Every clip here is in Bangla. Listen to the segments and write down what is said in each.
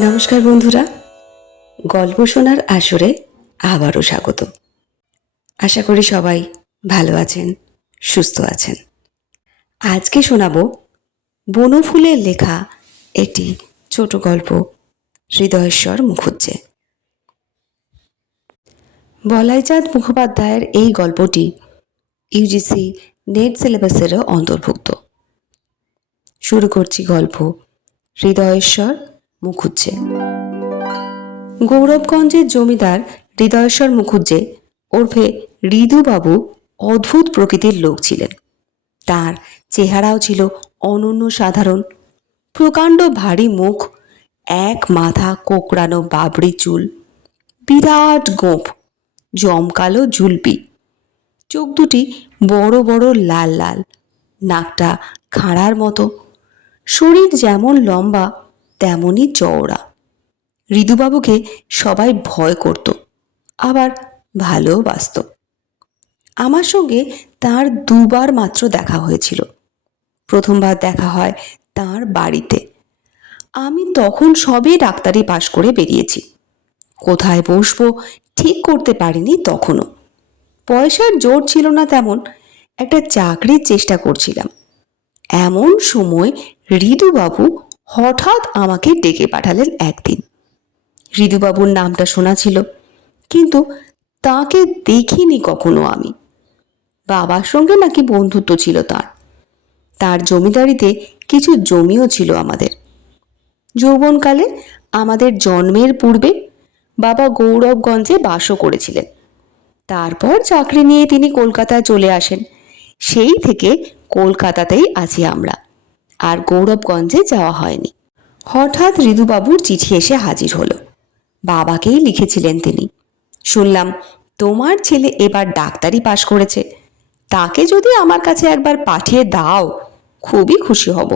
নমস্কার বন্ধুরা, গল্প শোনার আসরে আবারও স্বাগত। আশা করি সবাই ভালো আছেন, সুস্থ আছেন। আজকে শোনাবো বনফুলের লেখা একটি ছোট গল্প, হৃদয়েশ্বর মুখুজ্জে। বলাইচাঁদ মুখোপাধ্যায়ের এই গল্পটি ইউজিসি নেট সিলেবাসেরও অন্তর্ভুক্ত। শুরু করছি গল্প হৃদয়েশ্বর মুখুজ্জে। গৌরবগঞ্জের জমিদার হৃদয়েশ্বর মুখুজ্জে ওরফে ঋদুবাবু অদ্ভুত প্রকৃতির লোক ছিলেন। তার চেহারাও ছিল অনন্য সাধারণ। প্রকাণ্ড ভারী মুখ, এক মাথা কোকড়ানো বাবরি চুল, বিরাট গোঁফ, জমকালো ঝুলপি, চোখ দুটি বড় বড় লাল লাল, নাকটা খাঁড়ার মতো, শরীর যেমন লম্বা তেমনই চওড়া। ঋদুবাবুকে সবাই ভয় করত, আবার ভালোবাসত। আমার সঙ্গে তার দুবার মাত্র দেখা হয়েছিল। প্রথমবার দেখা হয় তার বাড়িতে। আমি তখন সবে ডাক্তারি পাশ করে বেরিয়েছি। কোথায় বসবো ঠিক করতে পারিনি তখনও। পয়সার জোর ছিল না তেমন, একটা চাকরির চেষ্টা করছিলাম। এমন সময় ঋদুবাবু হঠাৎ আমাকে ডেকে পাঠালেন একদিন। ঋদুবাবুর নামটা শোনা ছিল, কিন্তু তাকে দেখিনি কখনো আমি। বাবার সঙ্গে নাকি বন্ধুত্ব ছিল তার। তার জমিদারিতে কিছু জমিও ছিল আমাদের। যৌবনকালে আমাদের জন্মের পূর্বে বাবা গৌরবগঞ্জে বাসও করেছিলেন। তারপর চাকরি নিয়ে তিনি কলকাতায় চলে আসেন। সেই থেকে কলকাতাতেই আছি আমরা, আর গৌরবগঞ্জে যাওয়া হয়নি। হঠাৎ ঋদুবাবুর চিঠি এসে হাজির হলো। বাবাকেই লিখেছিলেন তিনি। শুনলাম তোমার ছেলে এবার ডাক্তারি পাশ করেছে, তাকে যদি আমার কাছে একবার পাঠিয়ে দাও খুবই খুশি হব।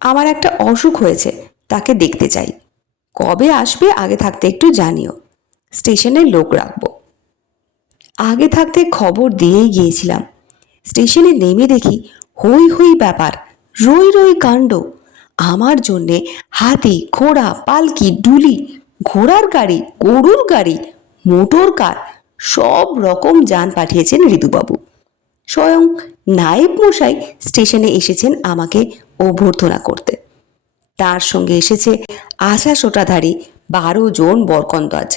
আমার একটা অসুখ হয়েছে, তাকে দেখতে চাই। কবে আসবে আগে থাকতে একটু জানিও, স্টেশনের লোক রাখবো। আগে থাকতে খবর দিয়েই গিয়েছিলাম। স্টেশনে নেমে দেখি হই হই ব্যাপার, রই রই কাণ্ড। আমার জন্যে হাতি, ঘোড়া, পালকি, ডুলি, ঘোড়ার গাড়ি, গরুর গাড়ি, মোটর কার, সব রকম যান পাঠিয়েছেন ঋদুবাবু। স্বয়ং নায়েব মশাই স্টেশনে এসেছেন আমাকে অভ্যর্থনা করতে। তার সঙ্গে এসেছে আশা সোটাধারী 12 জন বরকন্দাজ।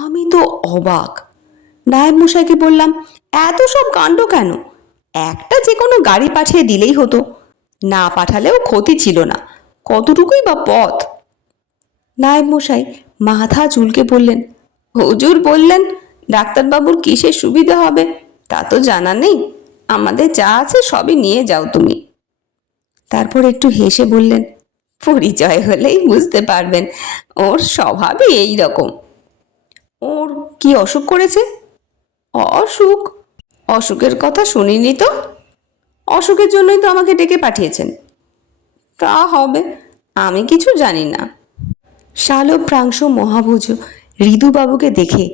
আমি তো অবাক। নায়েব মশাইকে বললাম, এত সব কাণ্ড কেন? একটা যে কোনো গাড়ি পাঠিয়ে দিলেই হতো। না পাঠালেও ক্ষতি ছিল না, কতটুকুই বা পথ। নায়েব মশাই মাথা চুলকে বললেন, হুজুর বললেন ডাক্তারবাবুর কিসের সুবিধা হবে তা তো জানা নেই, আমাদের যা আছে সবই নিয়ে যাও তুমি। তারপর একটু হেসে বললেন, পরিচয় হলেই বুঝতে পারবেন, ওর স্বভাবই এই রকম। ওর কি অসুখ করেছে? অসুখ? অসুখের কথা শুনিনি তো। অসুখের জন্যই তো আমাকে ডেকে পাঠিয়েছেন। তা হবে, আমি কিছু জানি না। শালপ্রাংশ মহাভোজ ঋদুবাবুকে দেখে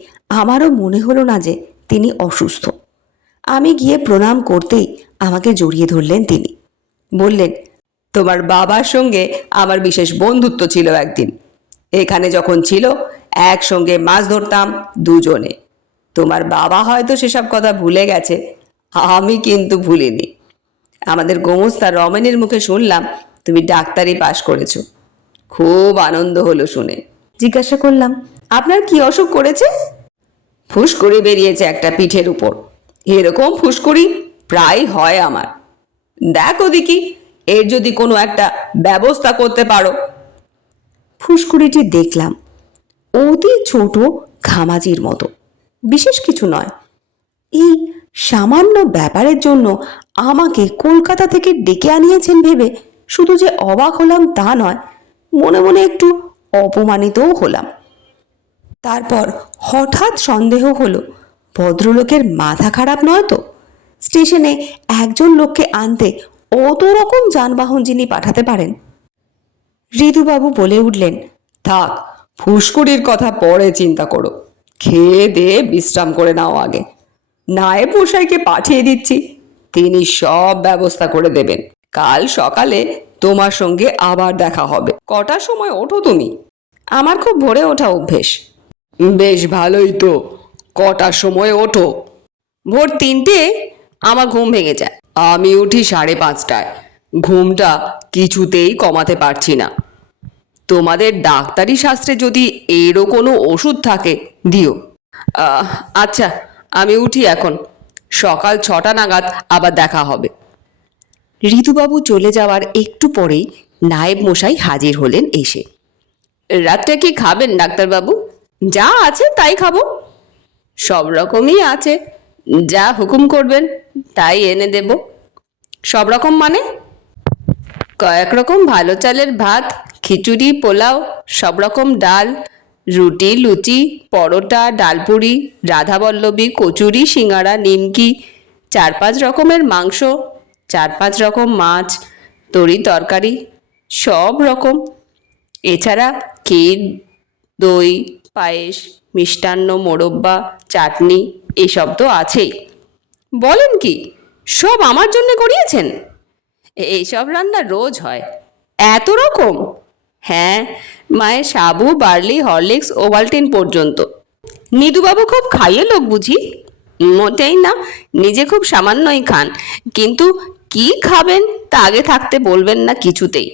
আমারও মনে হলো না যে তিনি অসুস্থ। আমি গিয়ে প্রণাম করতেই আমাকে জড়িয়ে ধরলেন তিনি। বললেন, তোমার বাবার সঙ্গে আমার বিশেষ বন্ধুত্ব ছিল একদিন। এখানে যখন ছিল একসঙ্গে মাছ ধরতাম দুজনে। তোমার বাবা হয়তো সেসব কথা ভুলে গেছে, আমি কিন্তু ভুলিনি। আমাদের গোমস্তা রমেনের মুখে শুনলাম তুমি ডাক্তারি পাশ করেছো। খুব আনন্দ হলো শুনে। জিজ্ঞাসা করলাম, আপনার কি অসুখ করেছে? ফুসকুড়ি বেরিয়েছে একটা পিঠের উপর। এরকম ফুসকুড়ি প্রায় হয় আমার। দেখো দেখি এর যদি কোনো একটা ব্যবস্থা করতে পারো। ফুসকুড়িটি দেখলাম, অতি ছোট, ঘামাজির মতো, বিশেষ কিছু নয়। এই সামান্য ব্যাপারের জন্য আমাকে কলকাতা থেকে ডেকে আনিয়েছেন ভেবে শুধু যে অবাক হলাম তা নয়, মনে মনে একটু অপমানিতও হলাম। তারপর হঠাৎ সন্দেহ হলো, ভদ্রলোকের মাথা খারাপ নয় তো? স্টেশনে একজন লোককে আনতে অত রকম যানবাহন যিনি পাঠাতে পারেন। ঋদুবাবু বলে উঠলেন, থাক, ফুসকুড়ির কথা পরে চিন্তা করো, খেয়ে দিয়ে বিশ্রাম করে নাও আগে। নায়েব মশাইকে পাঠিয়ে দিচ্ছি, তিনি সব ব্যবস্থা করে দেবেন। কাল সকালে তোমার সঙ্গে আবার দেখা হবে। কটার সময় ওঠো তুমি? আমার খুব ভোরে ওঠা অভ্যেস। বেশ ভালোই তো। কটার সময় ওঠো? ভোর 3টে আমার ঘুম ভেঙে যায়। আমি উঠি 5:30টায়। ঘুমটা কিছুতেই কমাতে পারছি না। তোমাদের ডাক্তারি শাস্ত্রে যদি এরও কোনো ওষুধ থাকে দিও। আচ্ছা, আমি উঠি এখন। সকাল 6টা নাগাদ আবার দেখা হবে। ঋতুবাবু চলে যাওয়ার একটু পরেই নায়েব মশাই হাজির হলেন এসে। রাত্রে কি খাবেন ডাক্তারবাবু? যা আছে তাই খাবো। সব রকমই আছে, যা হুকুম করবেন তাই এনে দেব। সব রকম মানে? কয়েক রকম ভালো চালের ভাত, খিচুড়ি, পোলাও, সব রকম ডাল, রুটি, লুচি, পরোটা, ডালপুরি, রাধাবল্লভী, কচুরি, সিঙ্গাড়া, নিমকি, 4-5 রকমের মাংস, 4-5 রকম মাছ, তরি তরকারি, সব রকম। এছাড়া ক্ষীর, দই, পায়েস, মিষ্টান্ন, মোরব্বা, চাটনি, এসব তো আছেই। বলেন কি, সব আমার জন্য করিয়েছেন? এইসব রান্না রোজ হয়। এত রকম? হ্যাঁ, মায়ের সাবু, বার্লি, হরলিক্স, ওভালটিন পর্যন্ত। নিদুবাবু খুব খাইয়ে লোক বুঝি? মোটেই না, নিজে খুব সামান্যই খান, কিন্তু কি খাবেন তা আগে থাকতে বলবেন না কিছুতেই।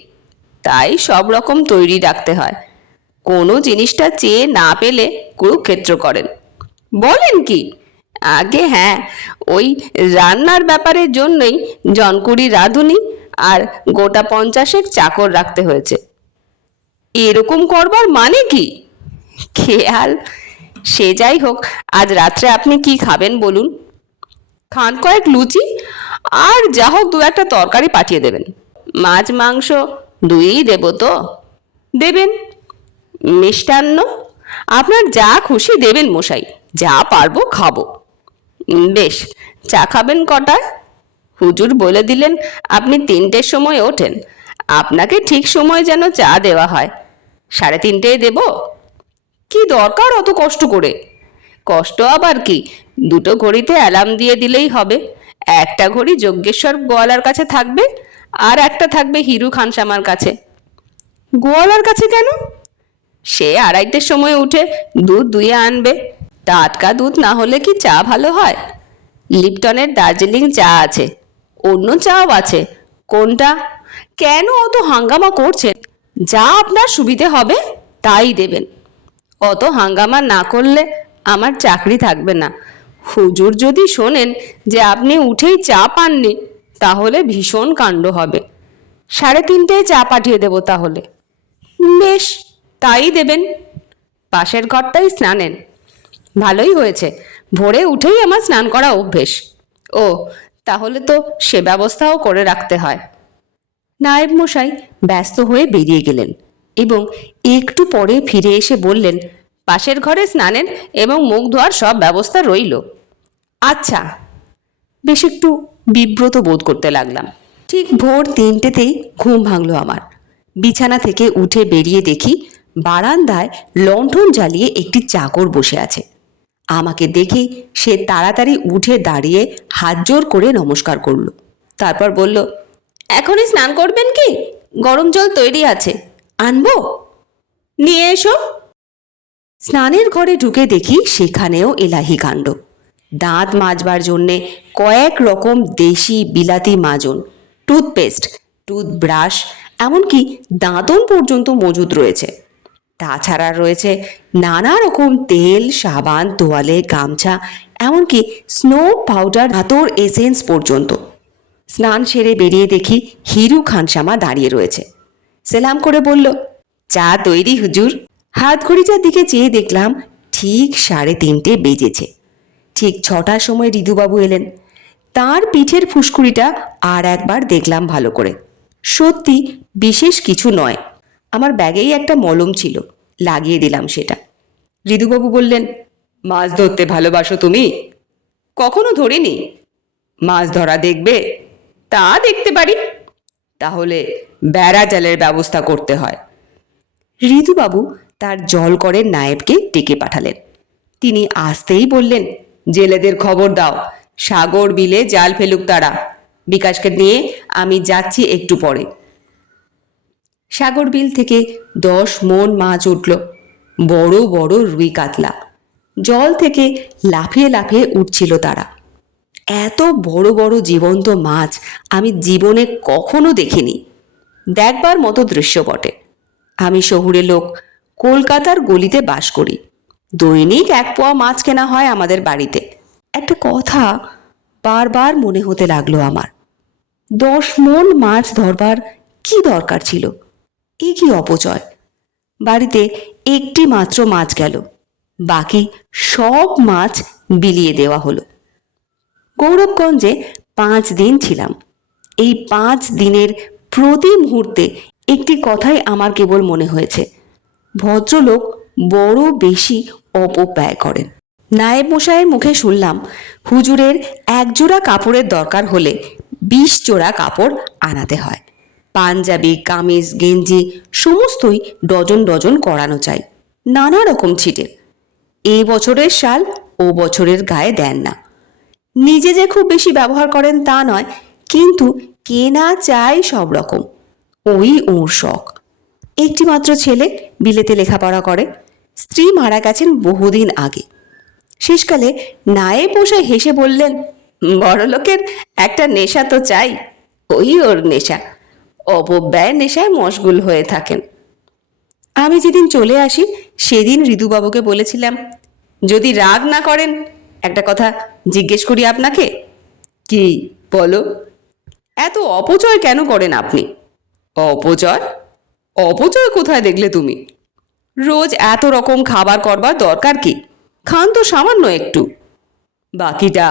তাই সব রকম তৈরি রাখতে হয়। কোনো জিনিসটা চেয়ে না পেলে কুরুক্ষেত্র করেন। বলেন কি? আগে হ্যাঁ, ওই রান্নার ব্যাপারের জন্যই জনকুড়ি রাঁধুনি আর গোটা 50 চাকর রাখতে হয়েছে। এরকম করবার মানে কি? খেয়াল। সে যাই হোক, আজ রাত্রে আপনি কি খাবেন বলুন? খান কয়েক লুচি, আর যা হোক 2-1টা তরকারি পাঠিয়ে দেবেন। মাছ মাংস 2ই দেব তো? দেবেন। মিষ্টান্ন? আপনার যা খুশি দেবেন মশাই, যা পারবো খাবো। বেশ, চা খাবেন কটায়? হুজুর বলে দিলেন আপনি 3টের সময় ওঠেন, আপনাকে ঠিক সময় যেন চা দেওয়া হয়। 3:30 দেব? কি দরকার অত কষ্ট করে? কষ্ট আবার কি, 2টো ঘড়িতে অ্যালার্ম দিয়ে দিলেই হবে। একটা ঘড়ি যজ্ঞেশ্বর গোয়ালার কাছে থাকবে, আর একটা থাকবে হিরু খানসামার কাছে। গোয়ালার কাছে কেন? সে 2:30টার সময় উঠে দুধ দুইয়ে আনবে। টাটকা দুধ না হলে কি চা ভালো হয়? লিপটনের দার্জিলিং চা আছে, অন্য চাও আছে। কোনটা? কেন অত হাঙ্গামা করছেন? যা আপনার সুবিধে হবে তাই দেবেন। অত হাঙ্গামা না করলে আমার চাকরি থাকবে না। হুজুর যদি শোনেন যে আপনি উঠেই চা পাননি, তাহলে ভীষণ কাণ্ড হবে। 3:30টায় চা পাঠিয়ে দেব তাহলে। বেশ, তাই দেবেন। পাশের ঘরটাই স্নানেন। ভালোই হয়েছে, ভোরে উঠেই আমার স্নান করা অভ্যেস। ও, তাহলে তো সে ব্যবস্থাও করে রাখতে হয়। নায়েব মশাই ব্যস্ত হয়ে বেরিয়ে গেলেন এবং একটু পরে ফিরে এসে বললেন, পাশের ঘরে স্নানের এবং মুখ ধোয়ার সব ব্যবস্থা রইল। আচ্ছা। বেশ একটু বিব্রত বোধ করতে লাগলাম। ঠিক ভোর 3টেতেই ঘুম ভাঙল আমার। বিছানা থেকে উঠে বেরিয়ে দেখি বারান্দায় লণ্ঠন জ্বালিয়ে একটি চাকর বসে আছে। আমাকে দেখেই সে তাড়াতাড়ি উঠে দাঁড়িয়ে হাত জোর করে নমস্কার করল। তারপর বলল, এখনই স্নান করবেন কি? গরম জল তৈরি আছে, আনবো? নিয়ে এসো। স্নানের ঘরে ঢুকে দেখি সেখানেও এলাহি কাণ্ড। দাঁত মাজবার জন্যে কয়েক রকম দেশি বিলাতি মাজন, টুথপেস্ট, টুথব্রাশ, এমনকি দাঁতন পর্যন্ত মজুদ রয়েছে। তাছাড়া রয়েছে নানা রকম তেল, সাবান, তোয়ালে, গামছা, এমনকি স্নো পাউডার, আতর, এসেন্স পর্যন্ত। স্নান সেরে বেরিয়ে দেখি হিরু খানসামা দাঁড়িয়ে রয়েছে। সেলাম করে বলল, চা তৈরি হুজুর। হাত ঘড়িটার দিকে চেয়ে দেখলাম ঠিক 3:30 বেজেছে। ঠিক 6টার সময় ঋতুবাবু এলেন। তার পিঠের ফুসকুড়িটা আর একবার দেখলাম ভালো করে। সত্যি বিশেষ কিছু নয়। আমার ব্যাগেই একটা মলম ছিল, লাগিয়ে দিলাম সেটা। ঋতুবাবু বললেন, মাছ ধরতে ভালোবাসো তুমি? কখনো ধরিনি। মাছ ধরা দেখবে? তা দেখতে পারি। তাহলে বেড়া জালের ব্যবস্থা করতে হয়। ঋতুবাবু তার জল করের নায়েবকে ডেকে পাঠালেন। তিনি আসতেই বললেন, জেলেদের খবর দাও, সাগর বিলে জাল ফেলুক তারা। বিকাশকে নিয়ে আমি যাচ্ছি একটু পরে। সাগর বিল থেকে 10 মণ মাছ উঠল, বড় বড় রুই কাতলা। জল থেকে লাফিয়ে লাফিয়ে উঠছিল তারা। এত বড় বড় জীবন্ত মাছ আমি জীবনে কখনো দেখিনি। দেখবার মতো দৃশ্য বটে। আমি শহুরে লোক, কলকাতার গলিতে বাস করি। দৈনিক 1 পোয়া মাছ কেনা হয় আমাদের বাড়িতে। একটা কথা বারবার মনে হতে লাগলো আমার, 10 মণ মাছ ধরবার কি দরকার ছিল? এ কি অপচয়! বাড়িতে একটি মাত্র মাছ গেল, বাকি সব মাছ বিলিয়ে দেওয়া হলো। গৌরবগঞ্জে 5 দিন ছিলাম। এই 5 দিনের প্রতি মুহূর্তে একটি কথাই আমার কেবল মনে হয়েছে, ভদ্রলোক বড় বেশি অপব্যয় করেন। নায়েব মশাইয়ের মুখে শুনলাম হুজুরের 1 জোড়া কাপড়ের দরকার হলে 20 জোড়া কাপড় আনাতে হয়। পাঞ্জাবি, কামিজ, গেঞ্জি সমস্তই ডজন ডজন করানো চাই, নানা রকম ছিটের। এই বছরের শাল ও বছরের গায়ে দেন না। নিজে যে খুব বেশি ব্যবহার করেন তা নয়, কিন্তু কেনা চাই সব রকম। ওই ওর শখ। একটি মাত্র ছেলে বিলেতে লেখাপড়া করে। স্ত্রী মারা গেছেন বহুদিন আগে। শেষকালে নায়েব মশাই হেসে বললেন, বড়লোকের একটা নেশা তো চাই, ওই ওর নেশা। অপব্যয় নেশায় মশগুল হয়ে থাকেন। আমি যেদিন চলে আসি সেদিন ঋতুবাবুকে বলেছিলাম, যদি রাগ না করেন একটা কথা জিজ্ঞেস করি আপনাকে। কি বলো? এত অপচয় কেন করেন আপনি? অপচয়? অপচয় কোথায় দেখলে তুমি? রোজ এত রকম খাবার করবার দরকার কি? খান তো সামান্য একটু, বাকিটা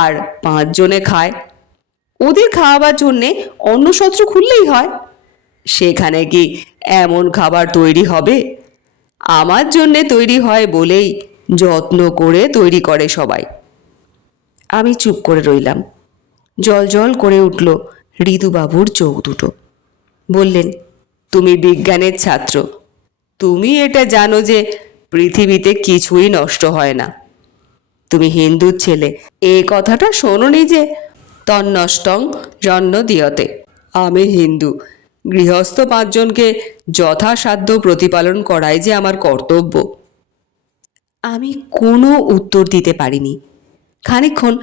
আর 5 জনে খায়। ওদের খাওয়াবার জন্যে অন্নসত্র খুললেই হয়। সেখানে কি এমন খাবার তৈরি হবে? আমার জন্যে তৈরি হয় বলেই যত্ন করে তৈরি করে সবাই। আমি চুপ করে রইলাম। জল জল করে উঠল ঋতুবাবুর চোখ দুটো। বললেন, তুমি বিজ্ঞানের ছাত্র, তুমি এটা জানো যে পৃথিবীতে কিছুই নষ্ট হয় না। তুমি হিন্দুর ছেলে, এ কথাটা শোনোনি যে তন্নষ্টং জন্য দিয়তে। আমি হিন্দু, গৃহস্থ 5 জনকে যথাসাধ্য প্রতিপালন করাই যে আমার কর্তব্য। আমি কোনো উত্তর দিতে পারিনি। খানিকক্ষণ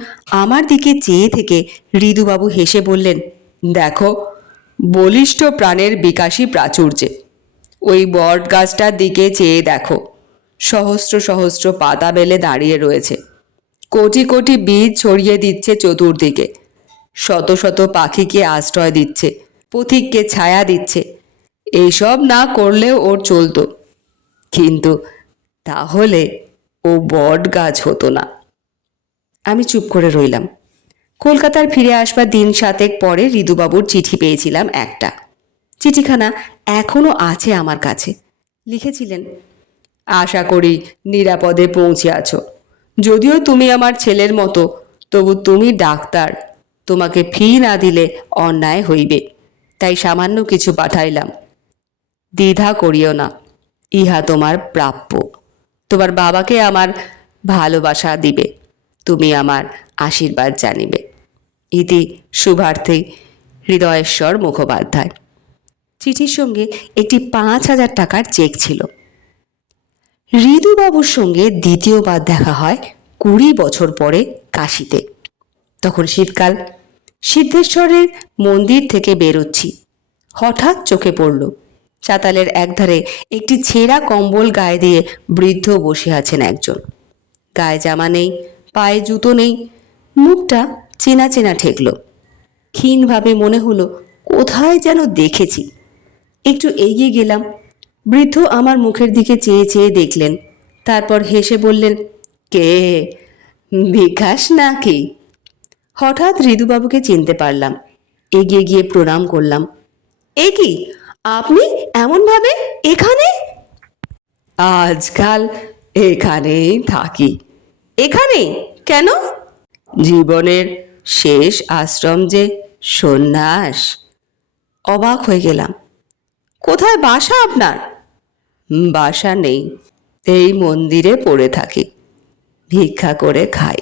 আমার দিকে চেয়ে থেকে ঋতুবাবু হেসে বললেন, দেখো, বলিষ্ঠ প্রাণের বিকাশী প্রাচুর্যে ওই বট গাছটার দিকে চেয়ে দেখো। সহস্র সহস্র পাতা বেলে দাঁড়িয়ে রয়েছে, কোটি কোটি বীজ ছড়িয়ে দিচ্ছে চতুর্দিকে, শত শত পাখিকে আশ্রয় দিচ্ছে, পথিককে ছায়া দিচ্ছে। এইসব না করলেও ওর চলতো, কিন্তু তাহলে ও বট গাছ হতো না। আমি চুপ করে রইলাম। কলকাতার ফিরে আসবার দিন 7 পরে ঋতুবাবুর চিঠি পেয়েছিলাম একটা। চিঠিখানা এখনো আছে আমার কাছে। লিখেছিলেন, আশা করি নিরাপদে পৌঁছে আছো। যদিও তুমি আমার ছেলের মতো, তবু তুমি ডাক্তার, তোমাকে ফি না দিলে অন্যায় হইবে, তাই সামান্য কিছু পাঠাইলাম। দ্বিধা করিও না, ইহা তোমার প্রাপ্য। তোমার বাবাকে আমার ভালোবাসা দিবে, তুমি আমার আশীর্বাদ জানিবে। ইতি শুভার্থে হৃদয়েশ্বর মুখোপাধ্যায়। চিঠির সঙ্গে একটি 5,000 টাকার চেক ছিল। ঋতুবাবুর সঙ্গে দ্বিতীয়বার দেখা হয় 20 বছর পরে কাশীতে। তখন শীতকাল। সিদ্ধেশ্বরের মন্দির থেকে বেরোচ্ছি। হঠাৎ চোখে পড়ল চাতালের একধারে একটি ছেঁড়া কম্বল গায়ে দিয়ে বৃদ্ধ বসে আছেন একজন। গায়ে জামা নেই, পায়ে জুতো নেই, মুখটা চেনা চেনা ঠেকল। ক্ষীণভাবে মনে হলো কোথায় যেন দেখেছি। একটু এগিয়ে গেলাম। বৃদ্ধ আমার মুখের দিকে চেয়ে চেয়ে দেখলেন, তারপর হেসে বললেন, কে, বিকাশ নাকি? হঠাৎ ঋতুবাবুকে চিনতে পারলাম। এগিয়ে গিয়ে প্রণাম করলাম। এ কি, আপনি এমনভাবে এখানে? আজকাল এখানেই থাকি। এখানে কেন? জীবনের শেষ আশ্রম যে সন্ন্যাস। অবাক হয়ে গেলাম। কোথায় বাসা আপনার? বাসা নেই, এই মন্দিরে পড়ে থাকি, ভিক্ষা করে খাই।